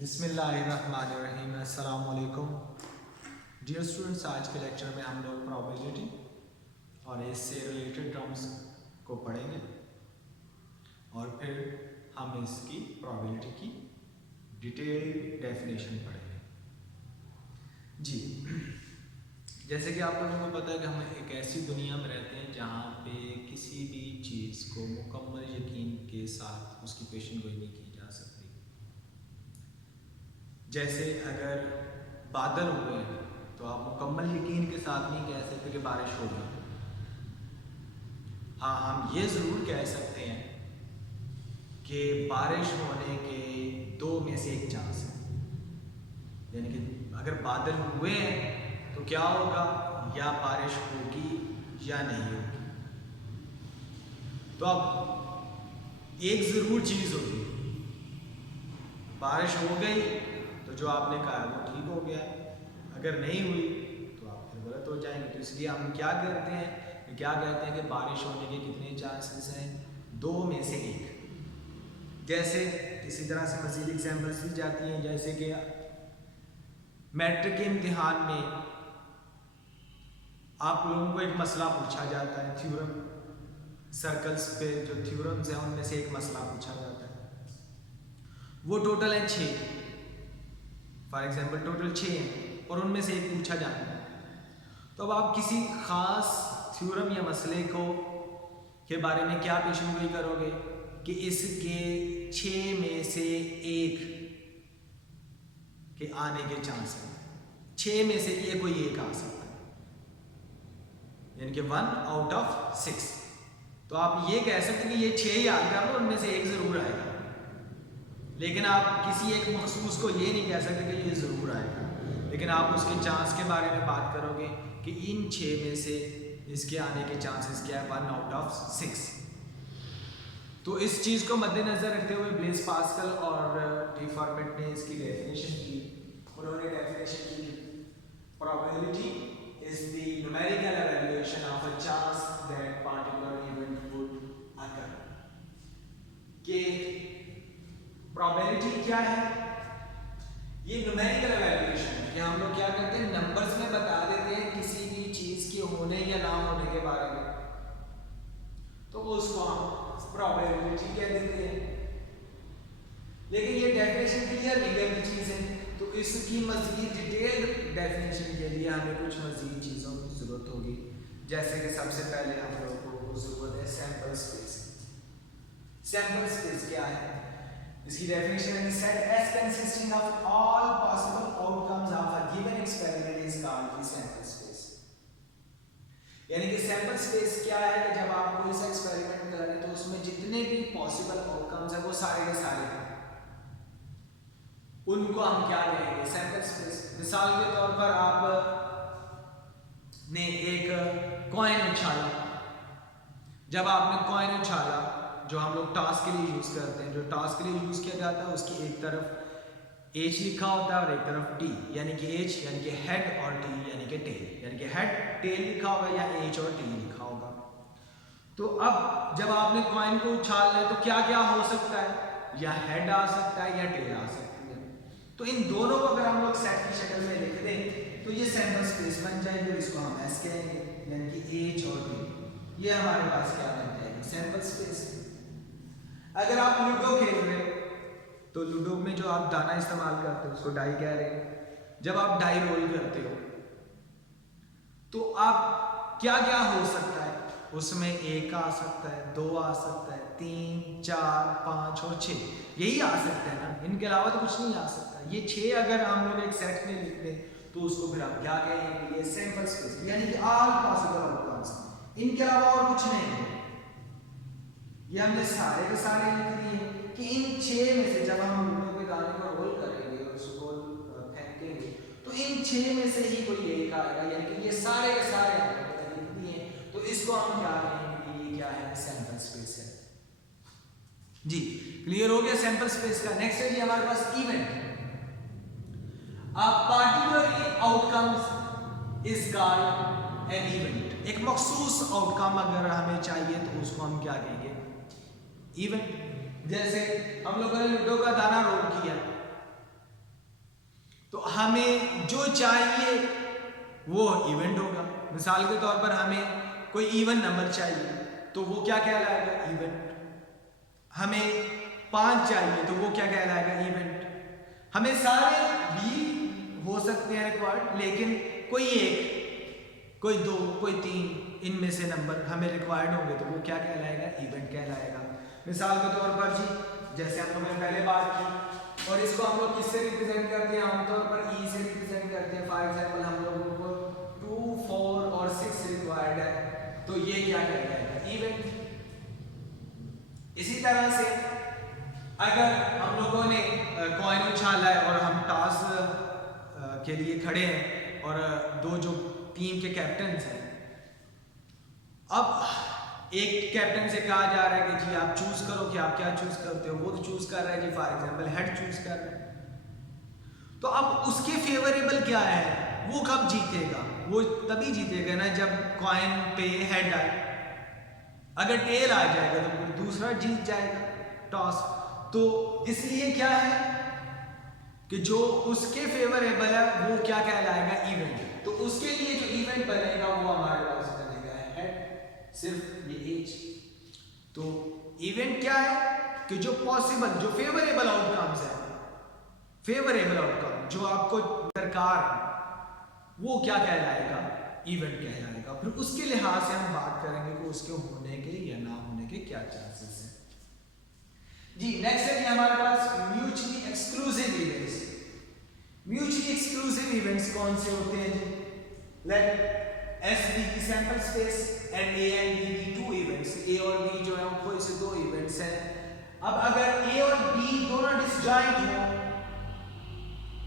बिस्मिल्लाहिर्रहमानिर्रहीम। अस्सलाम वालेकुम डियर स्टूडेंट्स। आज के लेक्चर में हम लोग प्रोबेबिलिटी और इससे रिलेटेड टर्म्स को पढ़ेंगे और फिर हम इसकी प्रोबेबिलिटी की डिटेल डेफिनेशन पढ़ेंगे। जी, जैसे कि आप लोगों को पता है कि हम एक ऐसी दुनिया में रहते हैं जहाँ पे किसी भी चीज़ को मुकम्मल यकीन के साथ उसकी पेशन गोई नहीं की जा सकती। जैसे अगर बादल हुए हैं तो आप मुकम्मल यकीन के साथ नहीं कह सकते कि बारिश होगी। हाँ, हम ये ज़रूर कह सकते हैं कि बारिश होने के 2 में से 1 चांस है। यानी कि अगर बादल हुए हैं तो क्या होगा, या बारिश होगी या नहीं होगी। तो अब एक ज़रूर चीज़ होगी, बारिश हो गई तो जो आपने कहा वो ठीक हो गया, अगर नहीं हुई तो आप फिर गलत हो जाएंगे। तो इसलिए हम क्या करते हैं, क्या कहते हैं कि बारिश होने के कितने चांसेस हैं, 2 में से 1। जैसे इसी तरह से मज़ीद एग्जाम्पल्स दी जाती हैं। जैसे कि मैट्रिक के इम्तिहान में आप लोगों को एक मसला पूछा जाता है, थ्योरम सर्कल्स पे जो थ्योरम्स हैं उनमें से एक मसला पूछा जाता है। वो टोटल है 6, फॉर एग्जाम्पल टोटल 6 हैं और उनमें से एक पूछा जाना है। तो अब आप किसी खास थ्योरम या मसले को के बारे में क्या पेशन गोई करोगे कि इसके 6 में से 1 के आने के चांस हैं। 6 में से ये कोई एक आ सकता है, यानी कि 1 आउट ऑफ 6। तो आप ये कह सकते हैं कि ये 6 ही आएगा और उनमें से एक ज़रूर आएगा, लेकिन आप किसी एक मखसूस को ये नहीं कह सकते कि ये ज़रूर आएगा। लेकिन आप उसके चांस के बारे में बात करोगे कि इन 6 में से इसके आने के चांसेस क्या है, 1 आउट ऑफ 6। तो इस चीज़ को मद्देनज़र रखते हुए ब्लेस पास्कल और डी फॉर्मेट ने इसकी डेफिनेशन की। उन्होंने डेफिनेशन की, probability is the numerical evaluation of a chance that particular event would अकर। कि प्रोबेबिलिटी क्या है, ये न्यूमेरिकल एवेल्यूएशन है कि हम लोग क्या करते हैं, नंबर्स में बता देते हैं किसी भी चीज़ के होने या ना होने के बारे में, तो उसको हम प्रोबेबिलिटी कह देते हैं। लेकिन ये डेफिनेशन क्लियर नहीं करती चीज़ है, तो इसकी मज़ीद डिटेल्ड डेफिनेशन के लिए हमें कुछ मज़ीद चीज़ों की ज़रूरत होगी। जैसे कि सबसे पहले हम लोगों को ज़रूरत है सैम्पल स्पेस। सैम्पल स्पेस क्या है, इसकी डेफिनेशन है, set S consisting of all possible outcomes of a given experiment is called the sample space। यानी कि सैंपल स्पेस क्या है कि जब आप कोई सा एक्सपेरिमेंट कर रहे हैं तो उसमें जितने भी पॉसिबल आउटकम्स हैं वो सारे के सारे हैं, उनको हम क्या कहेंगे, सैंपल स्पेस। मिसाल के तौर पर आप ने एक कॉइन उछाला। जब आपने कॉइन उछाला, जो हम लोग टास्क के लिए यूज करते हैं, जो टास्क के लिए यूज किया जाता है उसकी एक तरफ H लिखा होता है और एक तरफ T, यानी कि H यानी कि हेड और T यानी कि टेल, यानी कि हेड टेल लिखा होगा या H और T लिखा होगा। तो अब जब आपने कॉइन को उछालना है तो क्या क्या हो सकता है, या हेड आ सकता है या टेल आ सकती है। तो इन दोनों को अगर हम लोग सेट की शक्ल में लिख दें तो ये सैंपल स्पेस बन जाएगी और इसको हम S कहेंगे, यानी कि H और T। ये हमारे पास क्या बन जाएगी, सैंपल स्पेस। अगर आप लूडो खेल रहे हो तो लूडो में जो आप दाना इस्तेमाल करते हो उसको डाई कह रहे हैं। जब आप डाई रोल करते हो तो आप क्या क्या हो सकता है, उसमें 1 आ सकता है, 2 आ सकता है, 3, 4, 5 और 6, यही आ सकता है ना, इनके अलावा तो कुछ नहीं आ सकता। ये 6 अगर हम लोग एक सेट में लिख दें तो उसको फिर आप क्या कहेंगे, ये सैंपल स्पेस, यानी कि ऑल पॉसिबल आउटकम्स, इनके अलावा और कुछ नहीं है। ये हमने सारे के सारे लिख दिए कि इन 6 में से जब हम लूडो के दाने को रोल करेंगे और उसको फेंकेंगे तो इन 6 में से ही कोई एक आएगा, यानी कि ये सारे के सारे हमने लिख दिए। तो इसको हम क्या कहेंगे, ये क्या है, सैंपल स्पेस है। जी, क्लियर हो गया सैंपल स्पेस का। नेक्स्ट है जी हमारे पास event. Particular outcomes is called an event. एक मखसूस आउटकम अगर हमें चाहिए तो उसको हम क्या कहेंगे, इवेंट। जैसे हम लोगों ने लूडो का दाना रोल किया, हमें जो चाहिए वो इवेंट होगा। मिसाल के तौर पर हमें कोई इवन नंबर चाहिए तो वो क्या कहलाएगा, इवेंट। हमें 5 चाहिए तो वो क्या कहलाएगा, इवेंट। हमें सारे भी हो सकते हैं रिक्वायर्ड, लेकिन कोई एक, कोई 2, कोई 3 इनमें से नंबर हमें रिक्वायर्ड होंगे तो वो क्या कहलाएगा, इवेंट कहलाएगा। मिसाल के तौर पर जी, जैसे हम लोगों ने पहले बात की, और इसको हम लोग किससे रिप्रेजेंट करते हैं, आमतौर पर ई से रिप्रेजेंट करते हैं। फॉर एग्जांपल हम लोगों को 2, 4 और 6 रिक्वायर्ड है तो ये क्या कहलाएगा, इवेंट। इसी तरह से अगर हम लोगों ने कॉइन उछाला है और हम टॉस के लिए खड़े हैं और 2 जो टीम के कैप्टन्स हैं, अब एक कैप्टन से कहा जा रहा है कि जी आप चूज करो कि आप क्या चूज करते हो। वो तो चूज कर रहा है जी, फॉर एग्जांपल हेड चूज कर रहा है। तो अब उसके फेवरेबल क्या है, वो कब जीतेगा, वो तभी जीतेगा ना जब कॉइन पे हेड आए। अगर टेल आ जाएगा तो फिर दूसरा जीत जाएगा टॉस। तो इसलिए क्या है कि जो उसके फेवरेबल है वो क्या कहलाएगा, इवेंट। तो उसके लिए जो इवेंट बनेगा वो हमारे पास बनेगा हेड, सिर्फ ये एज। तो इवेंट क्या है कि जो पॉसिबल, जो फेवरेबल आउटकम्स है, फेवरेबल आउटकम जो आपको दरकार है, वो क्या कहलाएगा, इवेंट कहलाएगा। फिर उसके लिहाज से हम बात करेंगे कि उसके होने के या ना होने के क्या चांसेस हैं। जी नेक्स्ट है हमारे पास mutually exclusive events. Mutually exclusive events कौन से होते हैं जी, लेट एस बी की sample space and A and B भी 2 इवेंट्स। ए और बी जो है वो कोई से 2 इवेंट्स हैं। अब अगर ए और बी दोनों डिसजॉइंट हो,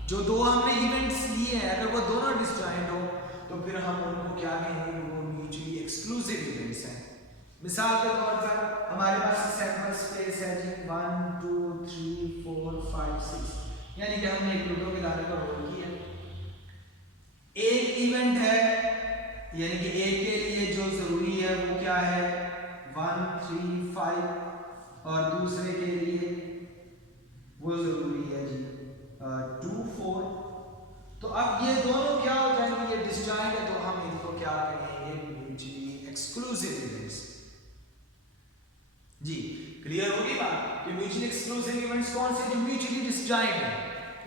जो 2 हमने इवेंट्स लिए हैं, अगर वो दोनों डिसजॉइंट हो तो फिर हम उनको क्या कहेंगे, वो म्यूचुअली एक्सक्लूसिव इवेंट्स हैं। मिसाल के तौर पर हमारे पास सैंपल स्पेस है जी 1 2 3 4 5 6, यानी कि हमने एक लूडो के दाने पर रोल किया। एक इवेंट है यानी कि एक के लिए जो जरूरी है वो क्या है 1 3 5, और दूसरे के लिए वो जरूरी है जी 2 4। तो अब ये दोनों क्या हो जाएंगे, ये डिसजॉइंट है, तो हम इनको क्या कहेंगे, म्यूचुअली एक्सक्लूसिव इवेंट्स। जी क्लियर होगी बात कि म्यूचुअली एक्सक्लूसिव इवेंट्स कौन से, जो म्यूचुअली डिसजॉइंट है,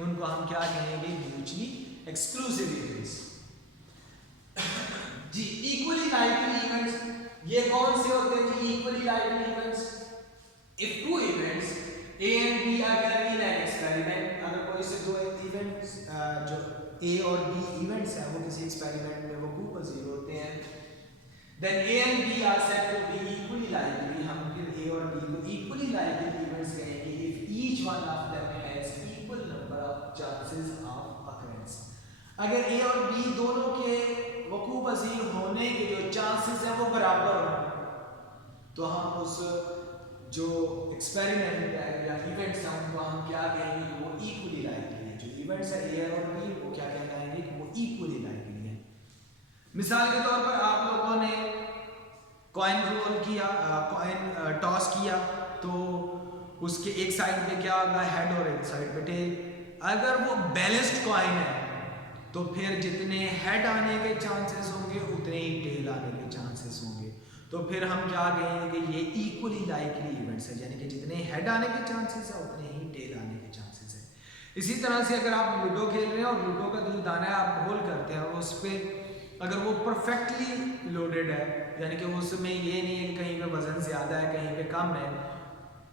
उनको हम क्या कहेंगे, म्यूचुअली एक्सक्लूसिव इवेंट्स। जी इक्वली लाइकली इवेंट्स ये कौन से होते हैं जी, equally likely events. If 2 events A and B are given in an experiment, अगर कोई से 2 इवेंट्स जो A और B इवेंट्स हैं वो किसी एक्सपेरिमेंट में वकूफ पजीर होते हैं, then A and B are said to be equally likely। हम फिर A और B को equally likely इवेंट्स कहेंगे if each one of them has equal number of chances of occurrence। अगर A और B दोनों के वकूफ पजीर होने के जो चांसेस हैं वो बराबर हों तो हम उस जो एक्सपेरिमेंट है या इवेंट्स हैं उनको हम क्या कहेंगे कि वो इक्वली लाइकली है। जो इवेंट्स है ए और बी वो क्या कहलाएंगे कि वो इक्वली लाइकली है। मिसाल के तौर पर आप लोगों ने कॉइन रोल किया, कॉइन टॉस किया, तो उसके एक साइड पे क्या होगा, हेड, और एक साइड पे टेल। अगर वो बैलेंस्ड कॉइन है तो फिर जितने हेड आने के चांसेस होंगे उतने ही टेल आने के चांसेस होंगे। तो फिर हम क्या कहेंगे कि ये इक्वली लाइकली इवेंट्स है, यानी कि जितने हेड आने के चांसेस है उतने ही टेल आने के चांसेस है। इसी तरह से अगर आप लूडो खेल रहे हैं और लूडो का जो दाना है आप रोल करते हैं और उस पर अगर वो परफेक्टली लोडेड है, यानी कि उसमें ये नहीं है कि कहीं पे वजन ज़्यादा है कहीं पे कम है,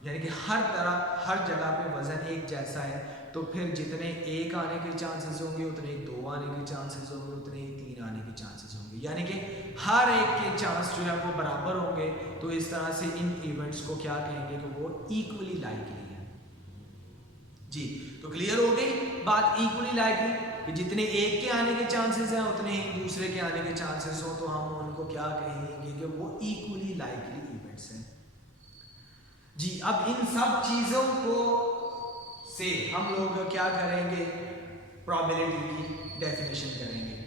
यानी कि हर तरह हर जगह पे वजन एक जैसा है, तो फिर जितने 1 आने के चांसेस होंगे उतने ही 2 आने के चांसेस होंगे, उतने ही 3 आने के चांसेस होंगे, यानी कि हर एक के चांस जो है वो बराबर होंगे। तो इस तरह से इन इवेंट्स को क्या कहेंगे कि वो इक्वली लाइकली है। जी तो क्लियर हो गई बात, इक्वली लाइकली कि जितने एक के आने के चांसेस हैं उतने ही दूसरे के आने के चांसेस हो, तो हम उनको क्या कहेंगे कि वो इक्वली लाइकली इवेंट्स हैं। जी अब इन सब चीजों को से हम लोग क्या करेंगे, प्रोबेबिलिटी की डेफिनेशन करेंगे।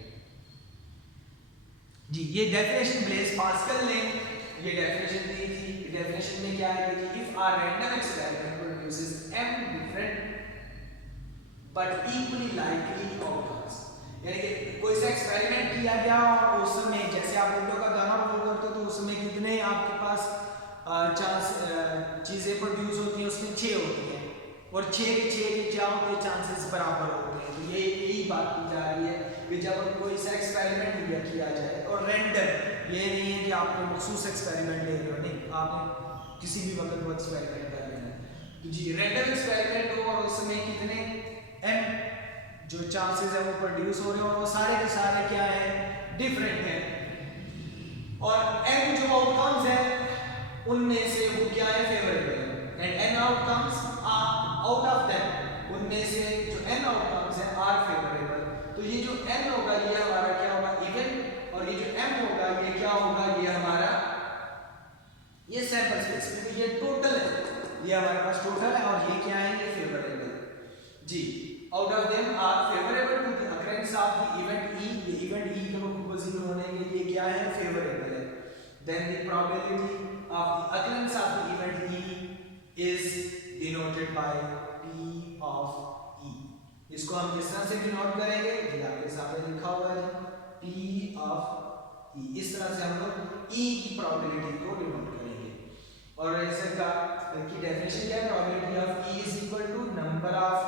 जी ये डेफिनेशन ब्लेस पास्कल ने ये डेफिनेशन दी थी। डेफिनेशन में क्या है कि if are random experiment produces m different but equally likely outcomes. यानी कि कोई सा एक्सपेरिमेंट किया गया और उस समय जैसे आप विंडो का गाना रोल करते हो तो उस समय कितने आपके पास चांस चीज़ें प्रोड्यूस होती हैं, उसमें 6 होती हैं और 6 के क्या होते हैं, चांसेस बराबर होते हैं। तो यही बात की जा रही है कि जब कोई सा एक्सपेरिमेंट किया जाए और रेंडम, ये नहीं है कि आप कोई मखसूस एक्सपेरिमेंट ले रहे हो, नहीं, आपने किसी भी वक्त वो एक्सपेरिमेंट कर लेना है। तो जी रेंडम एक्सपेरिमेंट हो और उस समय कितने m जो चांसेस है वो प्रोड्यूस हो रहे हैं और वो सारे के सारे क्या है, डिफरेंट है और m जो आउटकम्स है उनमें से वो क्या है, फेवरेबल है and n outcomes are out of them, उनमें से जो n आउटकम्स है आर फेवरेबल। तो ये जो n होगा ये हमारा क्या होगा, इवन, और ये जो m होगा ये क्या होगा, ये हमारा ये सैंपल स्पेस, क्योंकि ये टोटल है, ये हमारे पास टोटल है और ये क्या है, ये फेवरेबल जी। Out of them are favourable to the occurrence of the event e, ये इवेंट e को पॉजिटिव होने के लिए क्या है, फेवरेबल है। Then the probability of the occurrence of the event E is denoted by P of E। इसको हम किस तरह से डिनोट करेंगे, ये आपके सामने लिखा हुआ है P of E। इस तरह से हम लोग E की प्रोबेबिलिटी को डिनोट करेंगे और इसका की डेफिनेशन क्या है, probability of E is equal to number of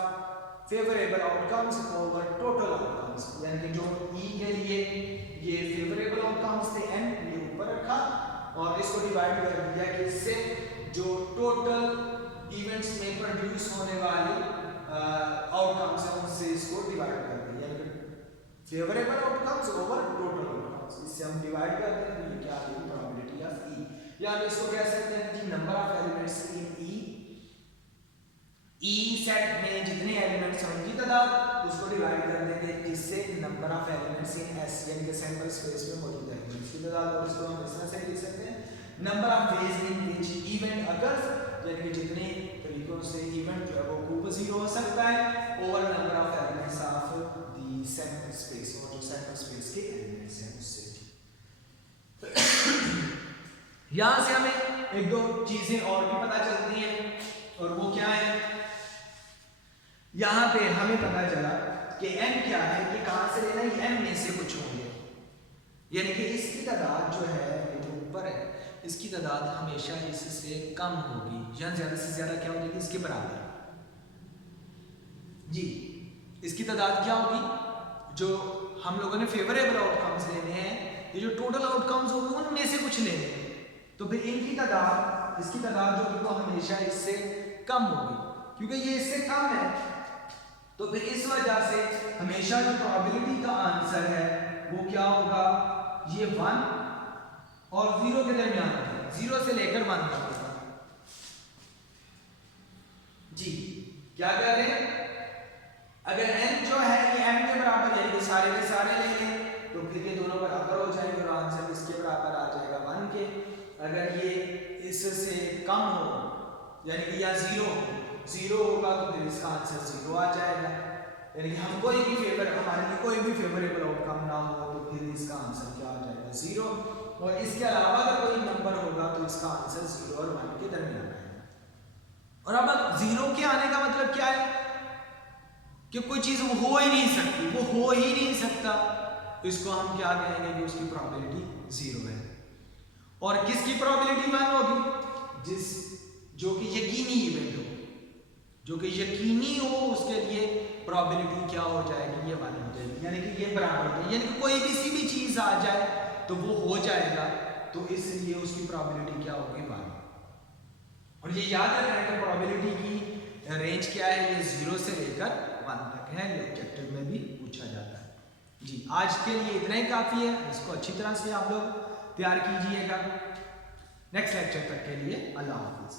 favorable outcomes over total outcomes। यानी कि जो E के लिए ये favorable outcomes थे n, ये ऊपर रखा और इसको डिवाइड कर दिया कि इससे जो टोटल इवेंट्स में प्रोड्यूस होने वाले आउटकम्स हैं उनसे इसको डिवाइड कर दिया, यानी कि favourable outcomes over total outcomes, इससे हम डिवाइड करते हैं तो ये क्या आ गई, प्रोबेबिलिटी ऑफ ई। या हम इसको कह सकते हैं कि number of elements in E set में जितने एलिमेंट्स हैं उनकी तादाद उसको डिवाइड कर देंगे जिससे number of elements in S यानी कि सैंपल स्पेस में मौजूद एलिमेंट्स की तादाद, और इसको हम इस तरह से लिख सकते हैं number of ways in which event occurs, यानी कि जितने तरीकों से इवेंट जो है वो पॉजिटिव हो सकता है over number of elements of the sample space, और जो सैंपल स्पेस के एलिमेंट्स हैं उससे। यहां से हमें एक दो चीजें और भी पता चलती हैं और वो क्या है, यहां पे हमें पता चला कि m क्या है, कि कहां से लेना है, m में से कुछ होंगे, यानी कि इसकी तादाद जो है ये जो ऊपर है इसकी तादाद हमेशा इससे कम होगी या ज्यादा से ज्यादा क्या होगी, इसके बराबर जी। इसकी तादाद क्या होगी, जो हम लोगों ने फेवरेबल आउटकम्स लेने हैं, ये जो टोटल आउटकम्स होंगे उनमें से कुछ लेने हैं, तो फिर इनकी तादाद, इसकी तादाद जो है वो हमेशा इससे कम होगी, क्योंकि ये इससे कम है तो फिर इस वजह से हमेशा जो प्रोबेबिलिटी का आंसर है वो क्या होगा, ये 1 और 0 के दरमियान होगा, 0 से लेकर 1 तक होगा जी। क्या कर रहे हैं, अगर n जो है ये m के बराबर है, ये सारे के सारे ले लें तो फिर ये दोनों बराबर हो जाएंगे और आंसर इसके बराबर आ जाएगा 1 के। अगर ये इससे कम हो यानी कि या 0 होगा तो फिर इसका आंसर 0 आ जाएगा, यानी कि हम कोई भी हमारे लिए कोई भी फेवरेबल आउटकम ना हो तो फिर इसका आंसर क्या आ जाएगा, 0। और इसके अलावा अगर कोई नंबर होगा तो इसका आंसर 0 और 1 के दरमियान आएगा। और अब 0 के आने का मतलब क्या है कि कोई चीज हो ही नहीं सकती, वो हो ही नहीं सकता, तो इसको हम क्या कहेंगे कि उसकी प्रोबेबिलिटी 0 है। और किसकी प्रोबेबिलिटी 1 होगी, जो कि यकीनी इवेंट हो, जो कि यकीनी हो उसके लिए प्रोबेबिलिटी क्या हो जाएगी, ये 1 हो जाएगी, यानी कि ये बराबर है, यानी कि कोई किसी भी चीज आ जाए तो वो हो जाएगा, तो इसलिए उसकी प्रोबेबिलिटी क्या होगी, 1। और ये याद रखना है कि प्रोबेबिलिटी की रेंज क्या है, ये 0 से लेकर 1 तक है, ये ऑब्जेक्टिव में भी पूछा जाता है जी। आज के लिए इतना ही काफी है, इसको अच्छी तरह से आप लोग तैयार कीजिएगा। नेक्स्ट लेक्चर तक के लिए अल्लाह हाफिज।